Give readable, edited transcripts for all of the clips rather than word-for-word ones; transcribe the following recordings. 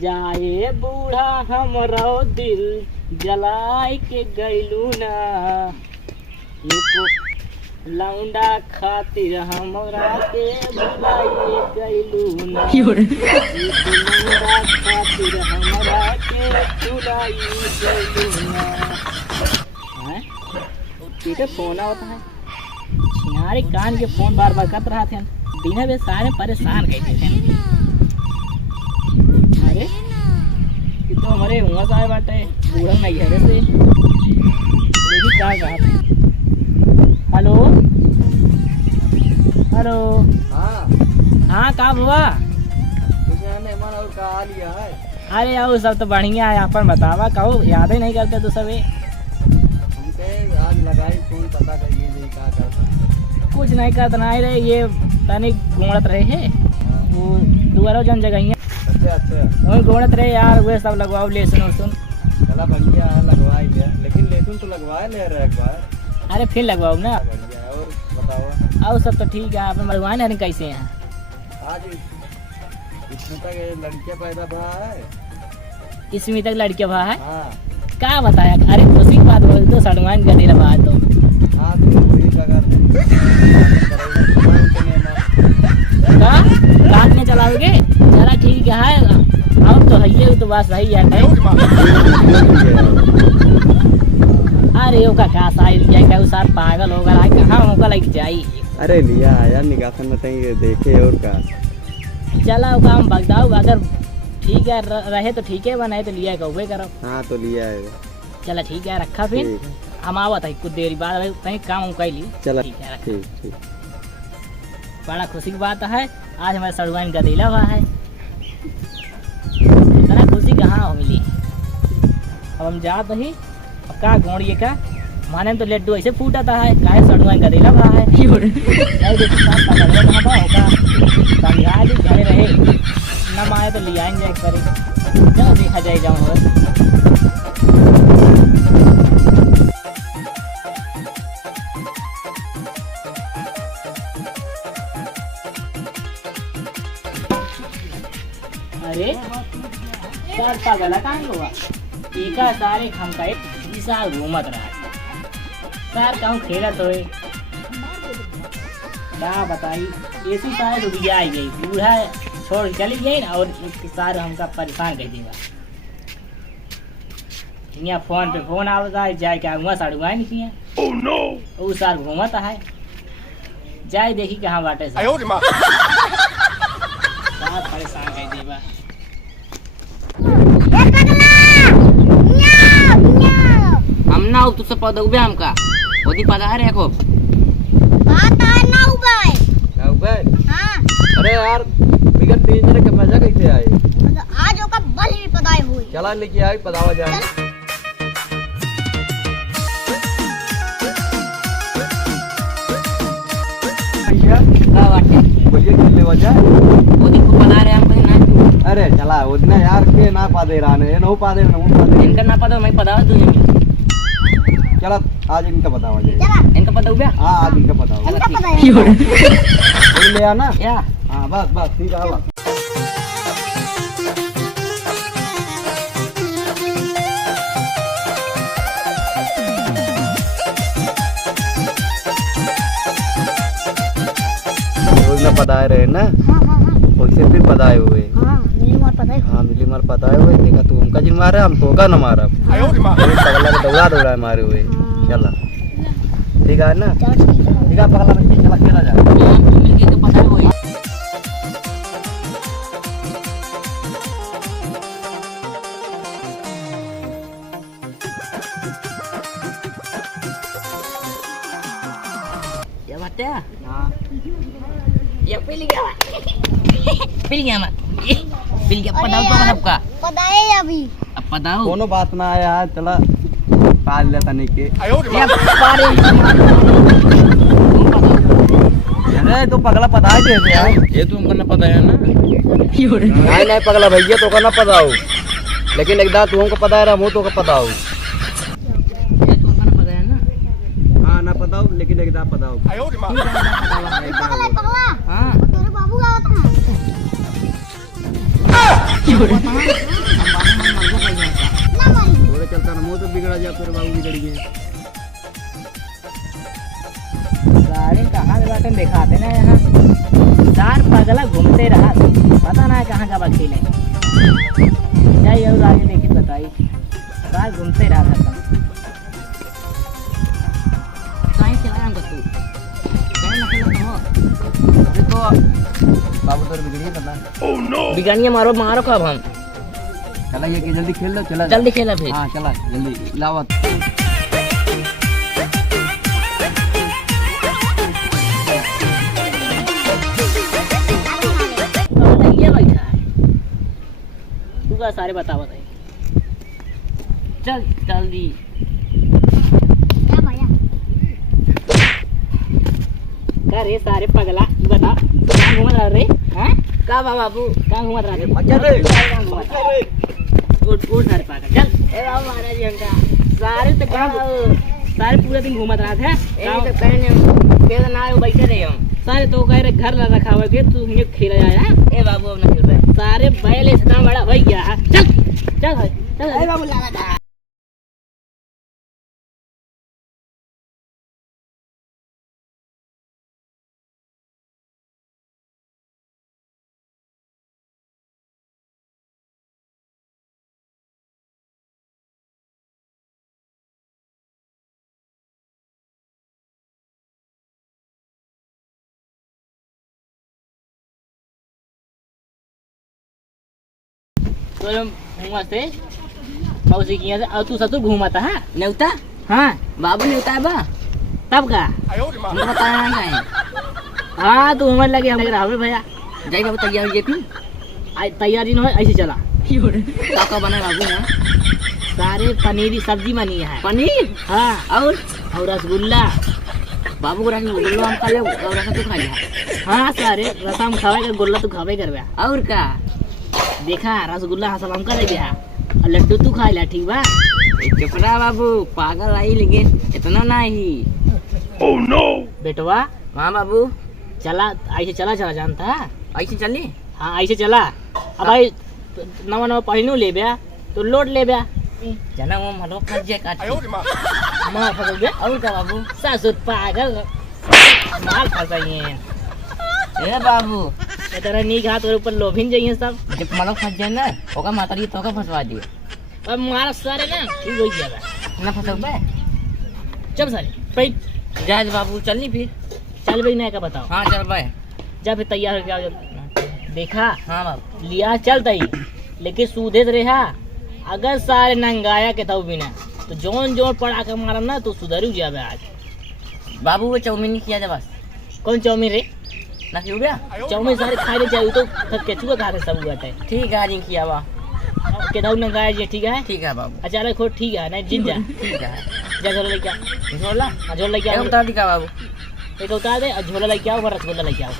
जाए बूढ़ा हमरो दिल जलाए के गइलू ना, एको लौंडा खातिर हमरा के भुलाए गइलू ना, एको लौंडा खातिर हमरा के भुलाए गइलू ना। हैं पीछे फोन आता है, छिनारे कान के फोन बार बार कर रहा थे, दिन में सारे परेशान कर देते हैं। अरे ये तो हमारे हुआ साहब बाटे पूरा नहीं घर से यही क्या कहा। Hello hello. हाँ कहाँ हुआ? मेहमान और का आ लिया है। अरे आओ सब तो बढ़िया है, अपन बतावा कहो याद ही नहीं करते तो सब आज लगाई फोन पता करिए नहीं क्या करता। कुछ नहीं करता नहीं रहे, ये तनिक घूमत रहे है वो दोबारा जन जगह अच्छा घूमत रहे यार, वे सब लगवाओ लेसन वसन। चला बढ़िया है लगवा लिया, लेकिन लेसन तो लगवा ले रहे एक बार। अरे फिर लगवाओ ना। बढ़िया है। और बताओ? और सब तो ठीक है, आप लगवाए ना कैसे हैं? आज इसमें तक लड़कियां पैदा भा है, इसमें तक लड़कियां भा है। हाँ क्या बताया? अरे खुशी की बात बोल दो, सड़वाइन का दिला बात तो। हाँ तो वही काट में चलाओगे? चला ठीक है, अब तो है ये तो बात सही है। अरे ओ का साइल जाएगा उस सार पागल होगा, कहाँ होगा लग जाई। अरे लिया यार निकासन में देखे और का चला वो काम बगदाओ, अगर ठीक है रहे तो ठीक है, बनाए तो लिया कहो करो। हाँ तो लिया है। चला ठीक है रखा, फिर हम आवत है कुछ देर बाद कहीं काम कर ली। चला ठीक है ठीक ठीक। बड़ा खुशी की बात है, आज हमारे सड़वाइन गदेला हुआ है। चला खुशी कहाँ हो मिली, अब हम जात नहीं अब का गोड़िए का माने तो लड्डू ऐसे फूटा था है, काहे सड़वाइन गदेला हुआ है। समझा दी घरे रहे न आए तो ले आएंगे करे, चलो देखा जाए जाऊँ। अरे सर पागल कहाँ हुआ, टीका सारे हम का एक साल घूमत रहा सर कहूँ खेलत होए क्या बताई, ऐसी सारे रुपया आई गई, बूढ़ा छोड़ चली गई ना, और सारे हमका परेशान कर देगा। यहाँ फोन पे फोन आता है, जाए क्या हुआ साड़ुआ नहीं वो सार घूमत है, जाए देखी कहाँ बाटे सार परेशान कर देगा। हम ना तुझसे पद उबे हमका ओदी पता है को बात है ना उबे ना उबे। हां अरे यार बिगर 3 जने के मजा कैसे आए? आज ओका बल भी पदाई हुई। चला लेके आई पदावा जाए। का बाटे बोलिए खेलने वजह ओदी को पता रहे हम कहीं ना। अरे चला उतना यार के ना पा दे रहा है, नो पा दे ना पा दे इनका ना पता मैं पता तुझे। चला आज इनका बतावा जाए। चला इनका पता उबे। हां आज इनका बतावा इनका पता है ले आना। या हां बस बस ठीक है। आवा रोज ना पता रहे ना। हां हां हां वैसे फिर पता है हुए। हां मेरी मार पता है। हाँ मिली मार पता है हुए, देखा तू हमका जिन मारे हम तो का न मारा पगला के दौड़ा दौड़ा मारे हुए। चला ठीक है ना, चल ठीक है। ठीक है पगला बच्चे चला खेला जा। मिलके तो पता है वही। क्या बात है? हां ये पिल गया मत पिल गया पटाओ तो सबका पता है अभी अब पटाओ कोनो बात ना आया है। चला पाल लेता नहीं के ये पारे अरे तो पगला पता है दे यार, ये तो हमको ना पता है ना। नहीं नहीं पगला भैया तो का ना पता हो, लेकिन एक दात तुमको पता है ना, मुंह तो का पता हो। ये तुमको ना पता है ना। हां ना पता हो, लेकिन एक दात पता हो। पगला हां तेरे बाबू का होता है। थोड़े चलता ना मुँह तो बिगड़ा जा फिर बाबू बिगड़ गए। गाड़ी कहाँ से बाटन दिखाते ना यहाँ चार पगला घूमते रहा पता ना कहाँ का वकील है जाइए और आगे देखिए बताइए चार घूमते रहा था देखो बाबू तो बिगड़िए पता। बिगाड़िए मारो मारो कब हम चला ये कि जल्दी खेल लो चला जल्दी खेला फिर हाँ चला जल्दी लावत। ये बैठा है तू का सारे बता बताइए चल जल्दी क्या भैया क्या रे सारे पगला तू बता कहाँ घूमत रहा रे हैं का बाबू कहाँ घूमत रहा रे उठ उठ सारे पागल चल ए बाबू महाराज हमका सारे तो सारे पूरे दिन घूमत रहा था यही तो कहने के ना बैठे रहे हम सारे तो कह रहे घर ला रखा हुआ थे तू ये खेला जाए हैं ए बाबू अब ना खेल रहे सारे बैल इतना बड़ा भाई गया है चल चल भाई चल ए बाबू लगा था। तो हम घूमा से मौसी की यहाँ से और तू सतुर घूमा था हाँ नेवता हाँ बाबू नेवता है बा तब का हमको बताया नहीं है। हाँ तू हमारे लगे हम रहा भैया जाई बाबू तैयार ये पी तैयारी न हो ऐसे चला काका बना बाबू ना सारे पनीर सब्जी बनी है पनीर हाँ और रसगुल्ला बाबू को रखी गुल्लो हम खा ले और रखा तू खा लिया। हाँ सारे रसम खावे कर गुल्ला तू खावे कर और का देखा रसगुल्ला हाँ सब हम कर गया और लड्डू तू खा लिया ठीक बा चुपड़ा बाबू पागल आई लेकिन इतना नहीं। ओह नो बेटवा हाँ बाबू चला ऐसे चला चला जानता है ऐसे चली हाँ ऐसे चला अब भाई नवा नवा पहनू ले बया तो लोड ले बया जना वो मलो फंस जाए काट मार फंस गया और का बाबू सासुर पागल मार फंसाइए ए बाबू ये तरह नी घात और ऊपर लोभिन जाइए सब जब मलो फंस जाए ना ओका माता जी तो का फंसवा दिए अब मारा सारे ना ठीक हो गया ना फंसो बे चल सारे भाई जाए बाबू चलनी फिर चल भाई नहीं का बताओ हाँ चल भाई जा फिर तैयार हो गया देखा हाँ बाबू लिया चलता ही लेकिन सूधे से रहा अगर सारे नंगाया के तब बिना तो जोन जोन पड़ा के मारम ना तो सुधर ही जावे आज बाबू वो चाउमीन नहीं किया जा बस कौन चाउमीन रे ना क्यों गया चाउमीन सारे खाने चाहिए तो सब केचुआ खा रहे सब गटे ठीक है आज ही किया बा के दाऊ नंगाया जी ठीक है ठीक है बाबू अचानक खो ठीक है नहीं जिन जा ठीक है जा झोला लेके आ झोला झोला लेके एक आओ उतार दिखा बाबू एक उतार दे और झोला लेके आओ और रसगुल्ला लेके आओ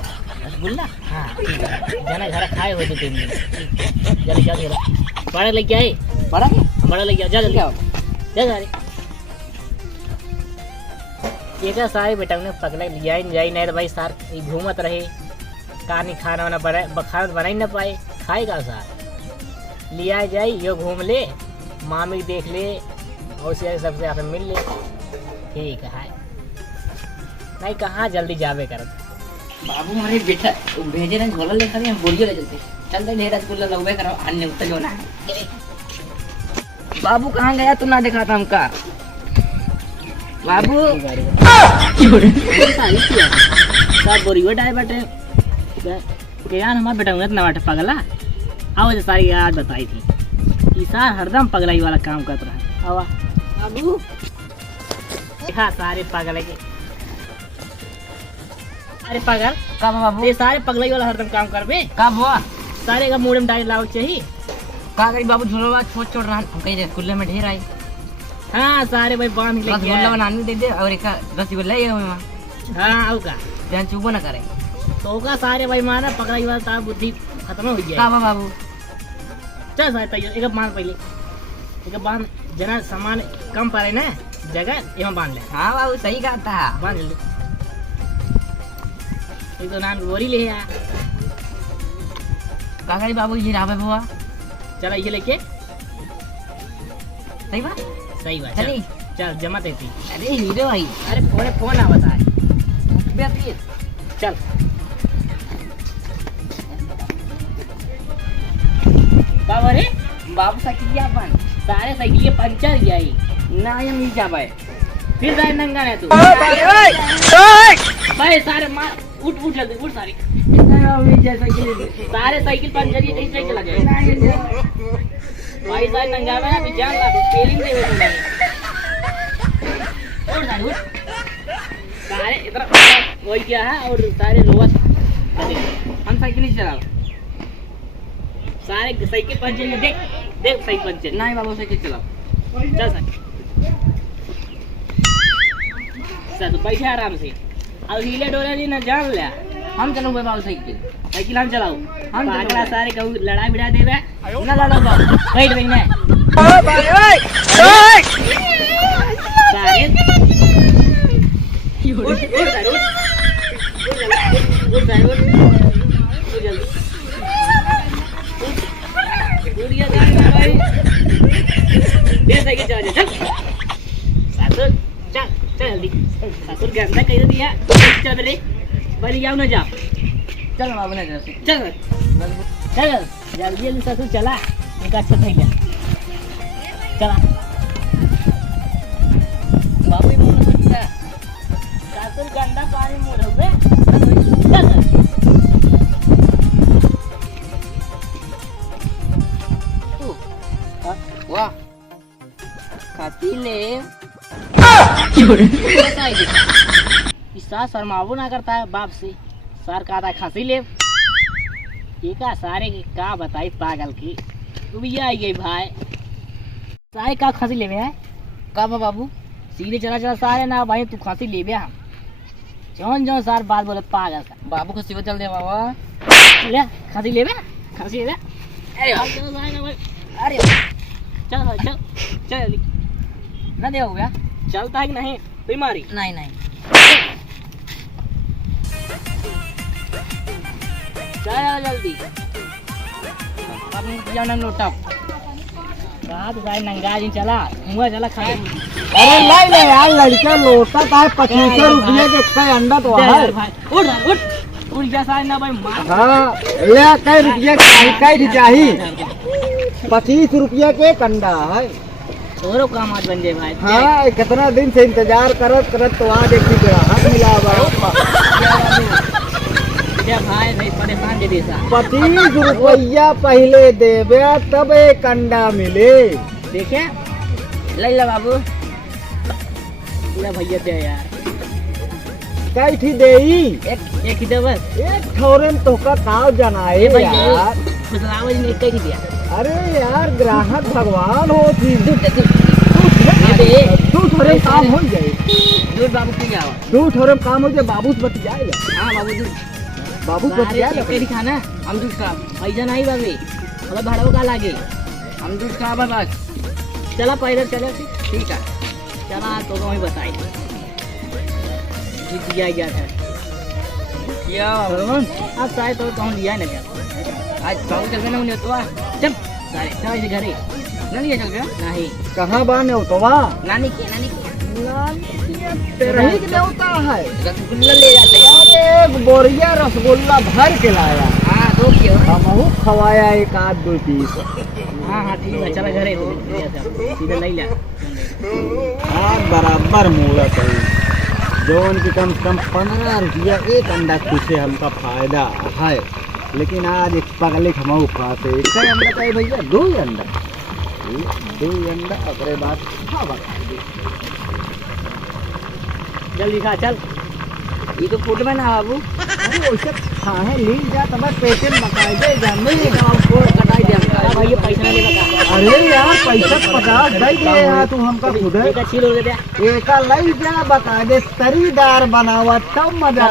रसगुल्ला हाँ ठीक है जाना घर खाए हो तो 3 दिन जा लेके आओ झोला बड़ा लेके आए बड़ा लेके आओ जा जल्दी आओ जा सारे ये क्या सारे बेटा ने पकड़ा लिया जाए नहीं तो भाई सार घूमत रहे कहानी खाना वाना खाना बना ही ना पाए खाएगा सार लिया जाए यो घूम ले मामी देख ले और सबसे आप मिल ले ठीक है नहीं कहाँ जल्दी जावे कर बाबू हमारे बेटा भेजे ना झोला लेकर हम बोरियो ले चलते चलते ढेर रसगुल्ला लगे करो अन्य उत्तर जो ना बाबू कहाँ गया तू ना देखा था हमका बाबू सब बोरियो डाले बैठे के यार हमारा बेटा इतना बैठे पगला आओ जो सारी याद बताई थी कि सार हरदम पगलाई वाला काम करता रहा आवा बाबू देखा सारे पगले के अरे पागल कब बाबू ये सारे पगलाई वाला हरदम काम करबे कब हुआ सारे का मुड़े में डाल लाओ चाहिए का करी बाबू झोला छोड़ छोड़ रहा हम कहीं रसगुल्ले में ढेर आई हाँ सारे भाई बांध के लेके रसगुल्ला आए। बनाने दे दे और एक रसगुल्ला ही है हाँ आओ का ध्यान चुपो ना करे तो का सारे भाई मारा पगलाई वाला तार बुद्धि खत्म हो का गया बाबू चल सारे तैयार एक बांध पहले एक बांध जना सामान कम पड़े ना जगह यहाँ बांध ले हाँ बाबू सही कहा था बांध ले एक तो नान बोरी ले आ का करी बाबू ये रावे बुआ चला ये लेके सही बात। सही बात चली। चल जमा देती। अरे हीरो भाई अरे फोन आ बताए बेहतरीन। चल बाबा रे बाबू साइकिल अपन सारे साइकिल पंचर गया ही ना ये मिल जा भाई। फिर जाए नंगा है तू भाई सारे मार उठ उठ जल्दी उठ सारे मिल जा साइकिल। सारे साइकिल पंचर ही नहीं साइकिल लगे भाई सारे नंगा में ना जान ला पेलिंग दे तुम्हें उठ सारे उठ सारे इधर वही क्या है और सारे रोवत हम साइकिल नहीं चलाओ। सारे साइकिल पंचर ही देख देख साइकिल पंचर नहीं बाबू साइकिल चलाओ। चल सर तो बैठे आराम से अब हिले डोले जी ना जान ले हम चलो भाई बाबू साइकिल। साइकिल हम चलाओ हम पागला सारे कहू लड़ाई भिड़ा देवे ना लड़ो बाबू बैठ बैठ में सारे उठ उठ सारे उठ उठ सारे उठ जल्दी उठ गया भाई दे साइकिल चला चल सासुर चल चल जल्दी सासुर गंदा कह दिया चल बले बली जाओ ना जा चल बाबू ना जा चल चल जल्दी जल्दी सासुर चला एक अच्छा થઈ ગયા चला बाबू मोर सुनता सासुर गंदा पानी मोर होवे चल वाह खाती ले सार शर्मावो ना करता है बाप से सार का था खांसी ले ये का सारे के का बताई पागल की तू भी आई गई भाई सारे का खांसी ले है का बाबू सीधे चला चला सारे ना भाई तू खांसी ले हम जौन जौन सार बात बोले पागल का बाबू को सिवा चल दे बाबा। ले खांसी ले खांसी ले अरे अरे चल चल चल जल्दी ना दे हो गया। चलता है कि नहीं बीमारी नहीं नहीं चल जल्दी अब जाना लोटा रात भाई नंगा जी चला मुँह चला खा अरे नहीं नहीं यार लड़का लोटा का है 25 रुपये के कई अंडा तो है। भाई उठ उठ उठ जा सारे ना भाई मार हाँ ले कई रुपये कई चाहिए 25 रुपये के एक अंडा है। तोरो काम आज बन जाए भाई हाँ कितना दिन से इंतजार करत करत तो आज एक ग्राहक मिला क्या भाई नहीं परेशान दे दी सा 25 रुपया पहले देवे तब एक अंडा मिले। देखे ले ले बाबू ले भैया दे यार कई थी देई एक ही दे बस एक ठौरन तो का काव जनाए यार। खुशलावा जी ने एक ही दिया अरे यार ग्राहक भगवान हो थी तू थोड़े काम हो जाए दूध बाबू पी जाओ। दू थोड़े काम हो जाए बाबू से बच जाएगा। हाँ बाबू दूध बाबू बच जाएगा। सारे खाना हम दूध खा पैसा नहीं बाबी अगर भाड़ा का लागे हम दूध खा बस। चला पैदल चले ठीक है चला तो वही बताई जीत गया था क्या अब शायद तो कहूँ लिया ना क्या आज बाबू चल गए ना उन्हें तो चल सारे चल इसे घरे नहीं चल गया नहीं कहाँ बाने हो तो वाह नानी की तेरा ही होता है। रसगुल्ला ले जाते हैं। अरे एक बोरिया रसगुल्ला भर के लाया हाँ दो क्यों हमहू खवाया एक आध 2 पीस। हाँ हाँ ठीक है चला घरे सीधे नहीं लिया आज बराबर मूलत है जौन की कम से कम 15 रुपया एक अंडा पीछे हमका फायदा है। लेकिन आज एक पगले खमाऊ खाते कई अंडा चाहिए भैया 2 अंडा 2 अंडा अपने बाद खा बता जल्दी खा चल ये तो फूड में ना बाबू अरे वैसे खाए ली जा तब पेटे मकाई दे जाने आपको कटाई दे भाई ये पैसा नहीं लगा अरे यार पैसा 50 दे दे यार तू हमका खुद एक छील हो गया एक लाई जा बता दे तरीदार बनावा तब मजा